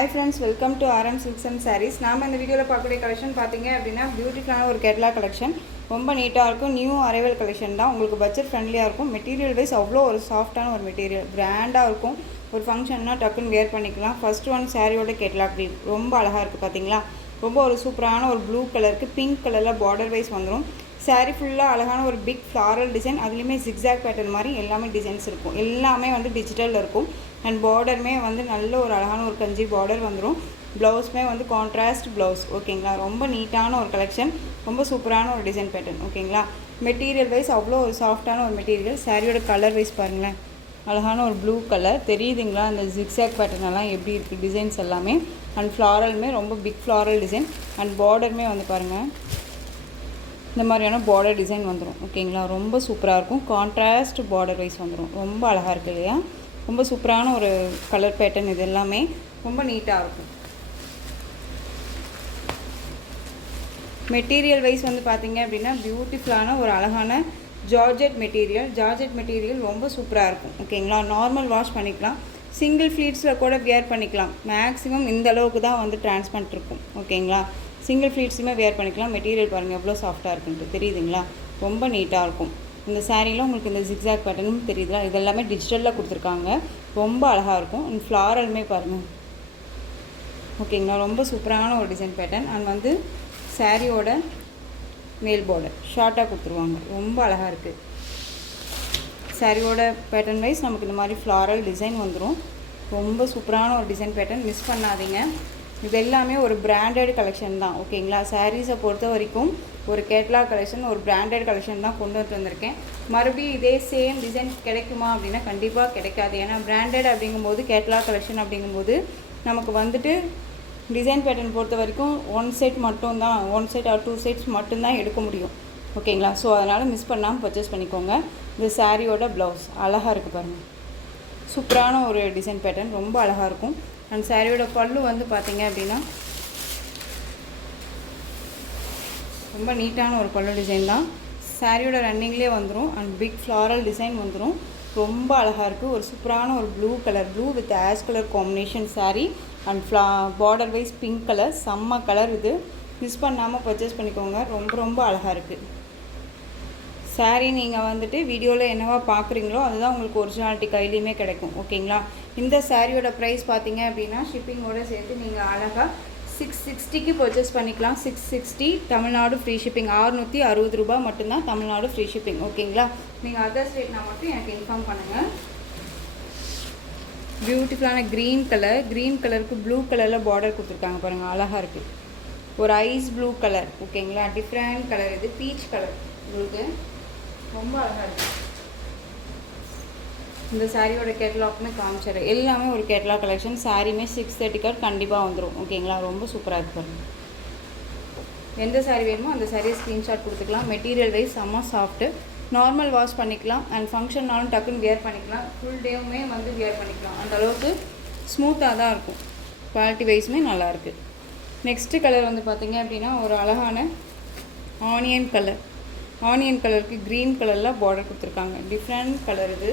Hi friends, welcome to RM Silks and Sarees. நாம இந்த வீடியோல பார்க்கக்கூடிய கலெக்ஷன் பாத்தீங்க அப்படினா பியூட்டிஃபுல்லான ஒரு கேட்லாக் கலெக்ஷன். ரொம்ப நீட்டா இருக்கும். நியூ அரைவல் கலெக்ஷன் தான். உங்களுக்கு பட்ஜெட் ஃப்ரெண்ட்லியா இருக்கும். மெட்டீரியல் வைஸ் அவ்வளோ ஒரு சாஃப்ட்டான ஒரு மெட்டீரியல். கிராண்டா இருக்கும். ஒரு ஃபங்க்ஷன்னா டக்குன்னு வேர் பண்ணிக்கலாம். ஃபர்ஸ்ட் ஒன் சாரியோட கேட்லாக் வீவ். ரொம்ப அழகா இருக்கு பாத்தீங்களா? ரொம்ப ஒரு சூப்பரான ஒரு ப்ளூ கலருக்கு பிங்க் கலர்ல பார்டர் வைஸ் வந்துரும். சாரி ஃபுல்லாக அழகான ஒரு பிக் ஃப்ளாரல் டிசைன், அதுலேயுமே ஜிக்ஸாக் பேட்டர்ன் மாதிரி எல்லாமே டிசைன்ஸ் இருக்கும். எல்லாமே வந்து டிஜிட்டலில் இருக்கும். அண்ட் பார்டருமே வந்து நல்ல ஒரு அழகான ஒரு கஞ்சி பார்டர் வந்துடும். ப்ளவுஸுமே வந்து கான்ட்ராஸ்ட் ப்ளவுஸ். ஓகேங்களா? ரொம்ப நீட்டான ஒரு கலெக்ஷன், ரொம்ப சூப்பரான ஒரு டிசைன் பேட்டர்ன். ஓகேங்களா? மெட்டீரியல் வைஸ் அவ்வளோ ஒரு சாஃப்டான ஒரு மெட்டீரியல். சாரியோட கலர் வைஸ் பாருங்களேன், அழகான ஒரு ப்ளூ கலர் தெரியுதுங்களா? அந்த ஜிக்ஸாக் பேட்டர்ன் எல்லாம் எப்படி இருக்குது டிசைன்ஸ் எல்லாமே. அண்ட் ஃப்ளாரலுமே ரொம்ப பிக் ஃப்ளாரல் டிசைன். அண்ட் பார்டருமே வந்து பாருங்கள், இந்த மாதிரியான பார்டர் டிசைன் வந்துடும். ஓகேங்களா? ரொம்ப சூப்பராக இருக்கும். கான்ட்ராஸ்ட் பார்டர் வைஸ் வந்துடும். ரொம்ப அழகாக இருக்குது இல்லையா? ரொம்ப சூப்பரான ஒரு கலர் பேட்டர்ன். இது எல்லாமே ரொம்ப நீட்டாக இருக்கும். மெட்டீரியல் வைஸ் வந்து பார்த்தீங்க அப்படின்னா பியூட்டிஃபுல்லான ஒரு அழகான ஜார்ஜெட் மெட்டீரியல். ஜார்ஜெட் மெட்டீரியல் ரொம்ப சூப்பராக இருக்கும். ஓகேங்களா? நார்மல் வாஷ் பண்ணிக்கலாம். சிங்கிள் ஃப்ளீட்ஸில் கூட வியர் பண்ணிக்கலாம். மேக்ஸிமம் இந்த அளவுக்கு தான் வந்து டிரான்ஸ்பரண்ட் இருக்கும். ஓகேங்களா? சிங்கிள் ஃப்ளீட்ஸுமே வேர் பண்ணிக்கலாம். மெட்டீரியல் பாருங்கள் எவ்வளோ சாஃப்டாக இருக்குன்ட்டு தெரியுதுங்களா? ரொம்ப நீட்டாக இருக்கும். இந்த சாரியில் உங்களுக்கு இந்த ஜிக்ஸாக் பேட்டர்னும் தெரியுதுங்களா? இதெல்லாமே டிஜிட்டலில் கொடுத்துருக்காங்க. ரொம்ப அழகாக இருக்கும். அண்ட் ஃப்ளாரலுமே பாருங்கள். ஓகேங்களா? ரொம்ப சூப்பரான ஒரு டிசைன் பேட்டர்ன். அண்ட் வந்து சாரியோட மேல் பார்டர் ஷார்ட்டாக கொடுத்துருவாங்க. ரொம்ப அழகாக இருக்குது. சாரியோட பேட்டர்ன் வைஸ் நமக்கு இந்த மாதிரி ஃப்ளாரல் டிசைன் வந்துடும். ரொம்ப சூப்பரான ஒரு டிசைன் பேட்டர்ன். மிஸ் பண்ணாதீங்க. இது எல்லாமே ஒரு பிராண்டட் கலெக்ஷன் தான். ஓகேங்களா? சாரீஸை பொறுத்த வரைக்கும் ஒரு கேட்லாக் கலெக்ஷன், ஒரு பிராண்டட் கலெக்ஷன் தான் கொண்டு வந்திருக்கேன். மறுபடியும் இதே சேம் டிசைன் கிடைக்குமா அப்படின்னா கண்டிப்பாக கிடைக்காது. ஏன்னா பிராண்டட் அப்படிங்கும்போது, கேட்லாக் கலெக்ஷன் அப்படிங்கும்போது நமக்கு வந்துட்டு டிசைன் பேட்டர்ன் பொறுத்த வரைக்கும் ஒன் செட் மட்டும்தான், one set or two sets மட்டும்தான் எடுக்க முடியும். ஓகேங்களா? ஸோ அதனால் மிஸ் பண்ணாமல் பர்ச்சேஸ் பண்ணிக்கோங்க. இந்த சாரியோட ப்ளவுஸ் அழகாக இருக்குது பாருங்கள். சூப்பரான ஒரு டிசைன் பேட்டர்ன், ரொம்ப அழகாக இருக்கும். அண்ட் சாரியோட பல்லு வந்து பார்த்தீங்க அப்படின்னா ரொம்ப நீட்டான ஒரு பல்லு டிசைன் தான். சாரியோட ரன்னிங்லேயே வந்துடும். அண்ட் பிக் ஃப்ளாரல் டிசைன் வந்துடும். ரொம்ப அழகாக இருக்குது. ஒரு சூப்பரான ஒரு blue colour, blue with ash colour combination sari. And border wise pink colour, செம்ம கலர். இது மிஸ் பண்ணாமல் பர்ச்சேஸ் பண்ணிக்கோங்க. ரொம்ப ரொம்ப அழகாக இருக்குது. சாரீ நீங்கள் வந்துட்டு வீடியோவில் என்னவா பார்க்குறீங்களோ அதுதான் உங்களுக்கு ஒரிஜினாலிட்டி கையிலையுமே கிடைக்கும். ஓகேங்களா? இந்த சாரியோட ப்ரைஸ் பார்த்தீங்க அப்படின்னா ஷிப்பிங்கோடு சேர்த்து நீங்கள் அழகாக 660க்கு பர்ச்சேஸ் பண்ணிக்கலாம். 660 தமிழ்நாடு ஃப்ரீ ஷிப்பிங். 660 ரூபா மட்டும்தான் தமிழ்நாடு ஃப்ரீ ஷிப்பிங். ஓகேங்களா? நீங்கள் அதர் ஸ்டேட்னா மட்டும் எனக்கு இன்ஃபார்ம் பண்ணுங்கள். பியூட்டிஃபுல்லான க்ரீன் கலர், க்ரீன் கலருக்கு ப்ளூ கலரில் பார்டர் கொடுத்துருக்காங்க பாருங்கள். அழகாக இருக்குது. ஒரு ஐஸ் ப்ளூ கலர். ஓகேங்களா? Different colour. இது பீச் கலர். உங்களுக்கு ரொம்ப அழகாக இருக்குது. இந்த சாரியோட கேட்லாக்னு காமிச்சாரு. எல்லாமே ஒரு கேட்லாக் கலெக்ஷன். சாரியுமே 630 கண்டிப்பாக வந்துடும். ஓகேங்களா? ரொம்ப சூப்பராக இருக்குது. எந்த சாரி வேணுமோ அந்த சாரியை ஸ்க்ரீன்ஷாட் கொடுத்துக்கலாம். மெட்டீரியல் வைஸ் செம்ம சாஃப்ட்டு. நார்மல் வாஷ் பண்ணிக்கலாம். அண்ட் ஃபங்க்ஷன்னாலும் டக்குன்னு வியர் பண்ணிக்கலாம். ஃபுல் டேவுமே வந்து வியர் பண்ணிக்கலாம். அந்த அளவுக்கு ஸ்மூத்தாக தான் இருக்கும். குவாலிட்டி வைஸுமே நல்லாயிருக்கு. நெக்ஸ்ட்டு கலர் வந்து பார்த்திங்க அப்படின்னா ஒரு அழகான ஆனியன் கலர். ஆனியன் கலருக்கு க்ரீன் கலரில் பார்டர் கொடுத்துருக்காங்க. Different colour. இது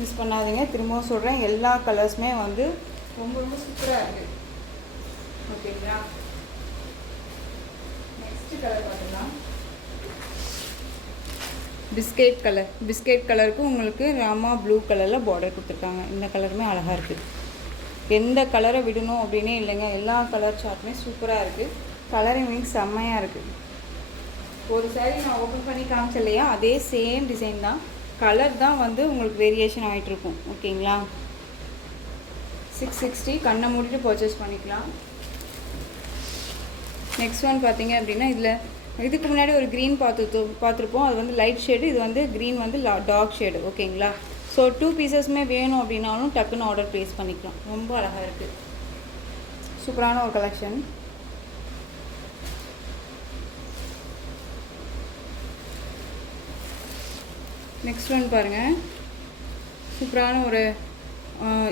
மிஸ் பண்ணாதீங்க. திரும்பவும் சொல்கிறேன், எல்லா கலர்ஸுமே வந்து ரொம்ப ரொம்ப சூப்பராக இருக்குது. ஓகேங்களா? நெக்ஸ்ட்டு கலர் பார்த்துக்கலாம். Biscuit colour. பிஸ்கெட் கலருக்கு உங்களுக்கு ராமா ப்ளூ கலரில் பார்டர் கொடுத்துருக்காங்க. இந்த கலருமே அழகாக இருக்குது. எந்த கலரை விடணும் அப்படின்னே இல்லைங்க. எல்லா கலர் சார்ட்டுமே சூப்பராக இருக்குது. கலரிங் மிக்ஸ் செம்மையாக இருக்குது. ஒரு சாரி நான் ஓப்பன் பண்ணி காமிச்சேன் இல்லையா, அதே சேம் டிசைன் தான். கலர் தான் வந்து உங்களுக்கு வேரியேஷன் ஆகிட்டுருக்கும். ஓகேங்களா? 660 கண்ணை மூடிட்டு பர்ச்சேஸ் பண்ணிக்கலாம். நெக்ஸ்ட் ஒன் பார்த்தீங்க அப்படின்னா இதில் இதுக்கு முன்னாடி ஒரு க்ரீன் பார்த்துருப்போம். அது வந்து லைட் ஷேடு. இது வந்து க்ரீன் வந்து டார்க் ஷேடு. ஓகேங்களா? ஸோ 2 பீசஸுமே வேணும் அப்படின்னாலும் டக்குன்னு ஆர்டர் ப்ளேஸ் பண்ணிக்கலாம். ரொம்ப அழகாக இருக்குது. சூப்பரான ஒரு கலெக்ஷன். நெக்ஸ்ட் ஒன் பாருங்கள். சூப்பரான ஒரு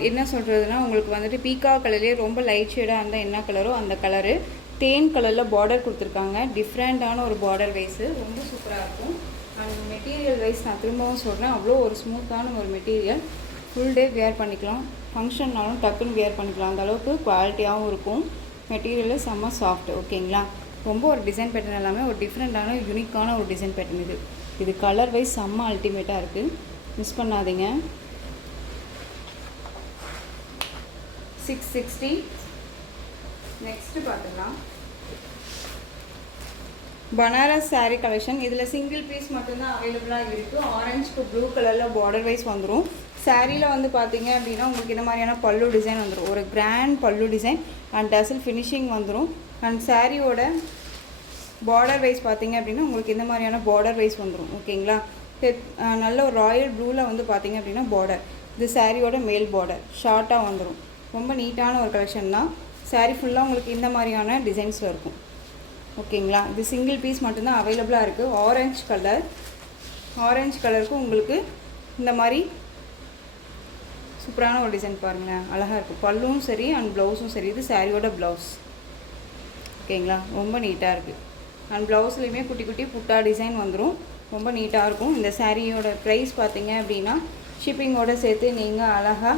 என்ன சொல்கிறதுனா, உங்களுக்கு வந்துட்டு பீக்கா கலர்லேயே ரொம்ப லைட் ஷேடாக இருந்தால் என்ன கலரோ அந்த கலரு. தேன் கலரில் பார்டர் கொடுத்துருக்காங்க. டிஃப்ரெண்ட்டான ஒரு பார்டர் வைஸு. ரொம்ப சூப்பராக இருக்கும். அண்ட் மெட்டீரியல் வைஸ் நான் திரும்பவும் சொல்கிறேன், அவ்வளோ ஒரு ஸ்மூத்தான ஒரு மெட்டீரியல். ஃபுல் டே வேர் பண்ணிக்கலாம். ஃபங்க்ஷன்னாலும் டக்குன்னு வியர் பண்ணிக்கலாம். அந்தளவுக்கு குவாலிட்டியாகவும் இருக்கும். மெட்டீரியலு செம்ம சாஃப்ட். ஓகேங்களா? ரொம்ப ஒரு டிசைன் பேட்டர்ன் எல்லாமே ஒரு டிஃப்ரெண்ட்டான யூனிக்கான ஒரு டிசைன் பேட்டர்ன் இது. இது கலர் வைஸ் செம்ம அல்டிமேட்டாக இருக்குது. மிஸ் பண்ணாதீங்க. 660. நெக்ஸ்ட்டு பார்த்துக்கலாம். பனாரஸ் சாரீ கலெக்ஷன். இதில் சிங்கிள் பீஸ் மட்டும்தான் அவைலபிளாக இருக்குது. ஆரஞ்சுக்கு ப்ளூ கலரில் பார்டர் வைஸ் வந்துடும். சாரியில் வந்து பார்த்தீங்க அப்படின்னா உங்களுக்கு இந்த மாதிரியான பல்லு டிசைன் வந்துடும். ஒரு கிராண்ட் பல்லு டிசைன் அண்ட் டசில் ஃபினிஷிங் வந்துடும். அண்ட் சாரியோட பார்டர் வைஸ் பார்த்தீங்க அப்படின்னா உங்களுக்கு இந்த மாதிரியான பார்டர் வைஸ் வந்துடும். ஓகேங்களா? நல்ல ஒரு ராயல் ப்ளூவில் வந்து பார்த்தீங்க அப்படின்னா பார்டர். இது சாரியோட மேல் பார்டர் ஷார்ட்டாக வந்துடும். ரொம்ப நீட்டான ஒரு கலெக்ஷன் தான். சாரீ ஃபுல்லாக உங்களுக்கு இந்த மாதிரியான டிசைன்ஸில் இருக்கும். ஓகேங்களா? இது சிங்கிள் பீஸ் மட்டும்தான் அவைலபிளாக இருக்குது. ஆரஞ்சு கலருக்கு உங்களுக்கு இந்த மாதிரி சூப்பரான ஒரு டிசைன் பாருங்களேன், அழகாக இருக்குது. பல்லும் சரி அண்ட் ப்ளவுஸும் சரி. இது சாரியோட ப்ளவுஸ். ஓகேங்களா? ரொம்ப நீட்டாக இருக்குது. அண்ட் ப்ளவுஸ்லேயுமே குட்டி குட்டி புட்டா டிசைன் வந்துடும். ரொம்ப நீட்டாக இருக்கும். இந்த சாரியோட ப்ரைஸ் பார்த்தீங்க அப்படின்னா ஷிப்பிங்கோடு சேர்த்து நீங்கள் அழகாக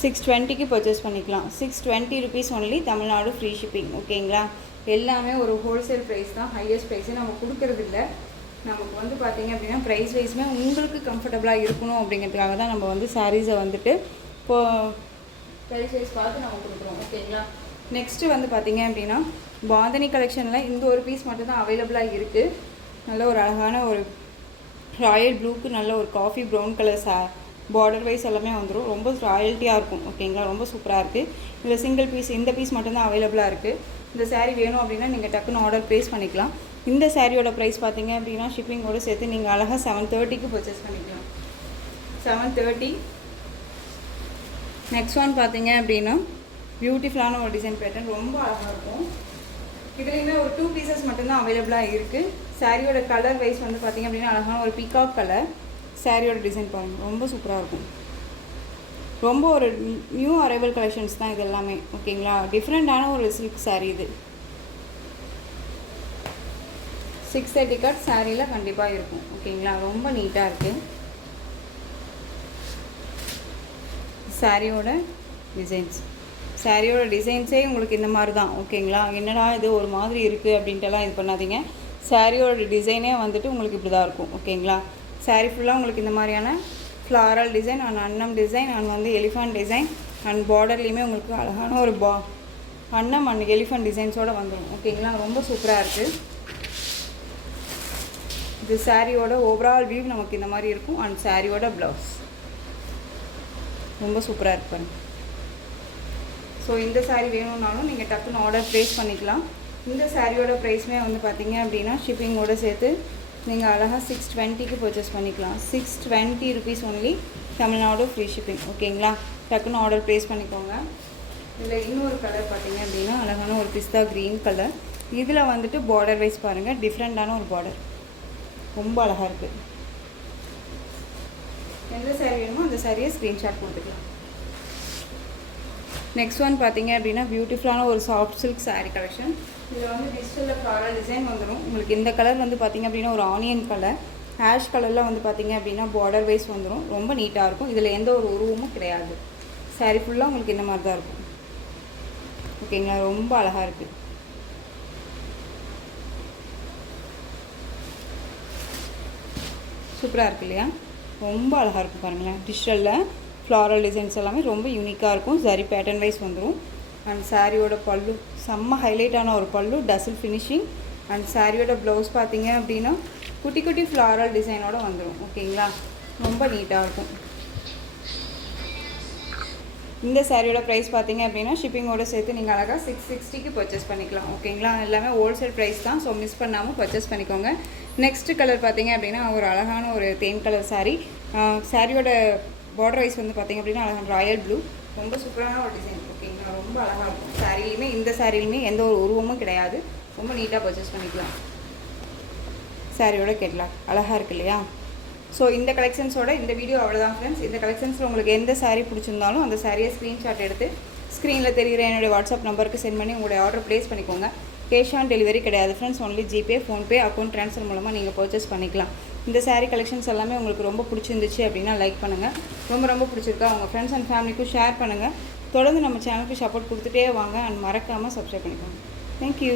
620க்கு பர்ச்சேஸ் பண்ணிக்கலாம். 620 rupees only, Tamil Nadu free shipping. ஓகேங்களா? எல்லாமே ஒரு ஹோல்சேல் ப்ரைஸ் தான். ஹையஸ்ட் ப்ரைஸே நம்ம கொடுக்கறதில்ல. நமக்கு வந்து பார்த்திங்க அப்படின்னா ப்ரைஸ் வைஸுமே உங்களுக்கு கம்ஃபர்டபுளாக இருக்கணும் அப்படிங்கிறதுக்காக தான் நம்ம வந்து சாரீஸை வந்துட்டு இப்போது ப்ரைஸ் வைஸ் பார்த்து நம்ம கொடுக்குறோம். ஓகேங்களா? நெக்ஸ்ட்டு வந்து பார்த்திங்க அப்படின்னா பாந்தனி கலெக்ஷனில் இந்த ஒரு பீஸ் மட்டும்தான் அவைலபிளாக இருக்குது. நல்ல ஒரு அழகான ஒரு ராயல் ப்ளூக்கு நல்ல ஒரு coffee brown colour border wise எல்லாமே வந்துடும். ரொம்ப ராயல்ட்டியாக இருக்கும். ஓகேங்களா? ரொம்ப சூப்பராக இருக்குது. இதில் சிங்கிள் பீஸ் இந்த பீஸ் மட்டும்தான் அவைலபிளாக இருக்குது. இந்த சாரீ வேணும் அப்படின்னா நீங்கள் டக்குன்னு ஆர்டர் ப்ளேஸ் பண்ணிக்கலாம். இந்த சாரியோட ப்ரைஸ் பார்த்தீங்க அப்படின்னா ஷிப்பிங்கோடு சேர்த்து நீங்கள் அழகாக 730க்கு பர்ச்சேஸ் பண்ணிக்கலாம். 730. நெக்ஸ்ட் ஒன் பார்த்தீங்க அப்படின்னா பியூட்டிஃபுல்லான ஒரு டிசைன் பேட்டர்ன். ரொம்ப அழகாக இருக்கும். இதுலேயுமே ஒரு 2 பீசஸ் மட்டும்தான் அவைலபிளாக இருக்குது. சாரியோட கலர் வைஸ் வந்து பார்த்திங்க அப்படின்னா அழகான ஒரு பீகாக் கலர். சாரியோட டிசைன் பாருங்கள், ரொம்ப சூப்பராக இருக்கும். ரொம்ப ஒரு நியூ அரைவல் கலெக்ஷன்ஸ் தான் இது எல்லாமே. ஓகேங்களா? டிஃப்ரெண்ட்டான ஒரு சில்க் சாரீ இது. 630 கட் சாரியில் கண்டிப்பாக இருக்கும். ஓகேங்களா? ரொம்ப நீட்டாக இருக்குது. சாரியோட டிசைன்ஸே உங்களுக்கு இந்த மாதிரி தான். ஓகேங்களா? என்னடா இது ஒரு மாதிரி இருக்குது அப்படின்ட்டுலாம் இது பண்ணாதீங்க. சாரியோட டிசைனே வந்துட்டு உங்களுக்கு இப்படி தான் இருக்கும். ஓகேங்களா? சாரீ ஃபுல்லாக உங்களுக்கு இந்த மாதிரியான ஃப்ளாரல் டிசைன் அண்ட் அன்னம் டிசைன் அண்ட் வந்து எலிஃபண்ட் டிசைன் அண்ட் பார்டர்லேயுமே உங்களுக்கு அழகான ஒரு அன்னம் அண்ட் எலிஃபண்ட் டிசைன்ஸோடு வந்துடும். ஓகேங்களா? ரொம்ப சூப்பராக இருக்குது. இது சாரியோட ஓவரால் வியூ நமக்கு இந்த மாதிரி இருக்கும். அண்ட் சாரியோட ப்ளவுஸ் ரொம்ப சூப்பராக இருப்பாங்க. ஸோ இந்த சாரீ வேணும்னாலும் நீங்கள் டக்குன்னு ஆர்டர் ப்ளேஸ் பண்ணிக்கலாம். இந்த சாரியோட ப்ரைஸுமே வந்து பார்த்தீங்க அப்படின்னா ஷிப்பிங்கோடு சேர்த்து நீங்கள் அழகாக 620க்கு பர்ச்சேஸ் பண்ணிக்கலாம். 620 rupees only, Tamil Nadu free shipping. ஓகேங்களா? டக்குன்னு ஆர்டர் ப்ளேஸ் பண்ணிக்கோங்க. இதில் இன்னொரு கலர் பார்த்தீங்க அப்படின்னா அழகான ஒரு பிஸ்தா க்ரீன் கலர். இதில் வந்துட்டு பார்டர் வைஸ் பாருங்கள், டிஃப்ரெண்ட்டான ஒரு பார்டர். ரொம்ப அழகாக இருக்குது. எந்த சாரீ வேணுமோ அந்த சாரியை ஸ்க்ரீன்ஷாட் கொடுத்துக்கலாம். நெக்ஸ்ட் ஒன் பார்த்தீங்க அப்படின்னா பியூட்டிஃபுல்லான ஒரு சாஃப்ட் சில்க் சாரீ கலெக்ஷன். இதில் வந்து டிஜிட்டலில் ஃப்ளாரல் டிசைன் வந்துடும். உங்களுக்கு இந்த கலர் வந்து பார்த்திங்க அப்படின்னா ஒரு ஆனியன் கலர், ஆஷ் கலரில் வந்து பார்த்திங்க அப்படின்னா பார்டர் வைஸ் வந்துடும். ரொம்ப நீட்டாக இருக்கும். இதில் எந்த ஒரு உருவமும் கிடையாது. சாரீ ஃபுல்லாக உங்களுக்கு இந்த மாதிரி தான் இருக்கும். ஓகேங்களா? ரொம்ப அழகாக இருக்குது. சூப்பராக இருக்குது இல்லையா? ரொம்ப அழகாக இருக்கும் பாருங்களேன். டிஜிட்டலில் ஃப்ளாரல் டிசைன்ஸ் எல்லாமே ரொம்ப யூனிக்காக இருக்கும். சாரீ பேட்டர்ன் வைஸ் வந்துடும். அண்ட் சாரியோட பல்லு செம்ம ஹைலைட்டான ஒரு பல்லு, டசில் ஃபினிஷிங். அண்ட் சாரியோட ப்ளவுஸ் பார்த்தீங்க அப்படின்னா குட்டி குட்டி ஃப்ளாரல் டிசைனோடு வந்துடும். ஓகேங்களா? ரொம்ப நீட்டாக இருக்கும். இந்த சாரியோட ப்ரைஸ் பார்த்தீங்க அப்படின்னா ஷிப்பிங்கோடு சேர்த்து நீங்கள் அழகாக 660க்கு பர்ச்சேஸ் பண்ணிக்கலாம். ஓகேங்களா? எல்லாமே ஹோல்சேல் ப்ரைஸ் தான். ஸோ மிஸ் பண்ணாமல் பர்ச்சேஸ் பண்ணிக்கோங்க. நெக்ஸ்ட் கலர் பார்த்தீங்க அப்படின்னா ஒரு அழகான ஒரு தேன் கலர் சாரீ. சாரியோட பார்டர் வைஸ் வந்து பார்த்திங்க அப்படின்னா அழகான ராயல் ப்ளூ. ரொம்ப சூப்பரான ஒரு டிசைன். ஓகேங்களா? ரொம்ப அழகாக இருக்கும். சாரிலையுமே இந்த சாரிலையுமே எந்த ஒரு உருவமும் கிடையாது. ரொம்ப நீட்டாக பர்ச்சேஸ் பண்ணிக்கலாம். சாரியோட கேட்லாக் அழகாக இருக்கு இல்லையா? ஸோ இந்த கலெக்ஷன்ஸோட இந்த வீடியோ அவ்வளோதான் ஃப்ரெண்ட்ஸ். இந்த கலெக்ஷன்ஸில் உங்களுக்கு எந்த சாரீ பிடிச்சிருந்தாலும் அந்த சாரியை ஸ்க்ரீன்ஷாட் எடுத்து ஸ்க்ரீனில் தெரிகிற என்னுடைய வாட்ஸ்அப் நம்பருக்கு சென்ட் பண்ணி உங்களுடைய ஆர்டர் ப்ளேஸ் பண்ணிக்கோங்க. கேஷ் ஆன் டெலிவரி கிடையாது friends. Only GPay, PhonePe, account transfer மூலமாக நீங்கள் பர்ச்சேஸ் பண்ணிக்கலாம். இந்த saree கலெக்ஷன்ஸ் எல்லாமே உங்களுக்கு ரொம்ப பிடிச்சிருந்துச்சு அப்படின்னா லைக் பண்ணுங்கள். ரொம்ப பிடிச்சிருக்கா உங்கள் ஃப்ரெண்ட்ஸ் அண்ட் ஃபேமிலிக்கும் ஷேர் பண்ணுங்கள். தொடர்ந்து நம்ம சேனலுக்கு சப்போர்ட் கொடுத்துட்டே வாங்க அண்ட் மறக்காமல் சப்ஸ்கிரைப் பண்ணிக்கோங்க. தேங்க்யூ.